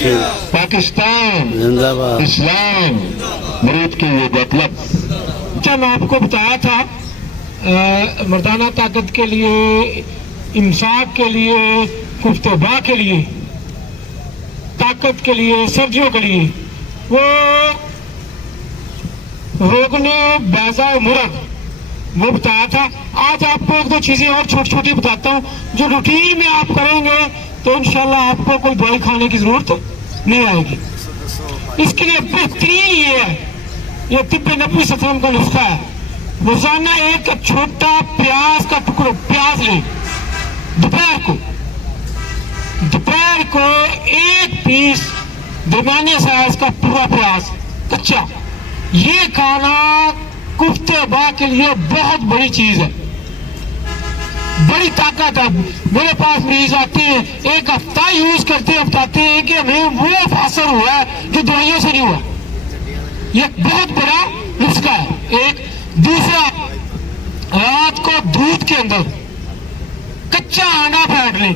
पाकिस्तान जिंदाबाद। इस्लाम मरीज की ये मतलब अच्छा, मैं आपको बताया था मर्दाना ताकत के लिए, इमसाक के लिए, कुफ्तबा के लिए, ताकत के लिए, सर्दियों के लिए, वो रोगने बैजा मुरग वो बताया था। आज आपको एक दो चीजें और छोटी छोटी बताता हूँ जो रूटीन में आप करेंगे तो इंशाल्लाह आपको कोई दवाई खाने की जरूरत नहीं आएगी। इसके लिए बेहतरीन ये है, ये तिब्बे नबी सल्लल्लाहु अलैहि वसल्लम का नुस्खा है। रोजाना एक छोटा प्याज का टुकड़ा प्याज ले, दोपहर को एक पीस दरमियाने साइज का पूरा प्याज कच्चा, ये खाना कुफ्तबा के लिए बहुत बड़ी चीज है, बड़ी ताकत है। मेरे पास मरीज आते हैं, एक हफ्ता यूज करते हैं, बताते हैं कि हमें वो असर हुआ है जो दवाइयों से नहीं हुआ। ये बहुत बड़ा नुस्खा है। एक दूसरा, रात को दूध के अंदर कच्चा अंडा फेंट ले,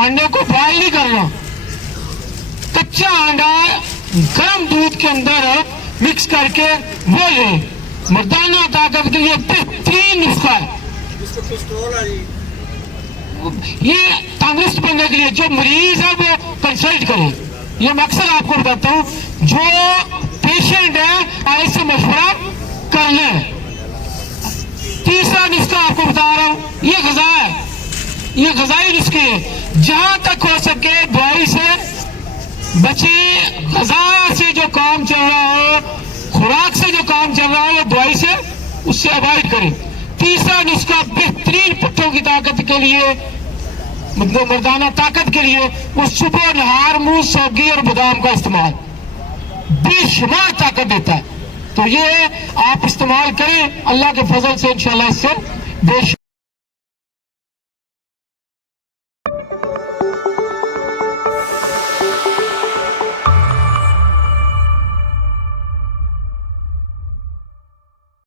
अंडे को बॉयल नहीं करना, कच्चा अंडा गर्म दूध के अंदर मिक्स करके वो ले, मर्दाना ताकत के लिए बेहतरीन नुस्खा है। ये तंदुरुस्त बनने के लिए जो मरीज है वो कंसल्ट करे। ये मैं अक्सर आपको बताता हूँ, जो पेशेंट है इससे मशवरा कर ले। तीसरा नुस्खा आपको बता रहा हूँ, ये गजा है, ये गजाई नुस्खे है। जहां तक हो सके दवाई से बचे, गजा से जो काम चल रहा हो, खुराक से जो काम चल रहा हो, वो दवाई से उससे अवॉइड करें। तीसरा नुस्खा बेहतरीन पुट्ठों की ताकत के लिए, मतलब मर्दाना ताकत के लिए, वो सुबह नहार मुंह सौगी और बादाम का इस्तेमाल बेशुमार ताकत देता है। तो ये आप इस्तेमाल करें, अल्लाह के फजल से इंशाल्लाह इससे बेशुमार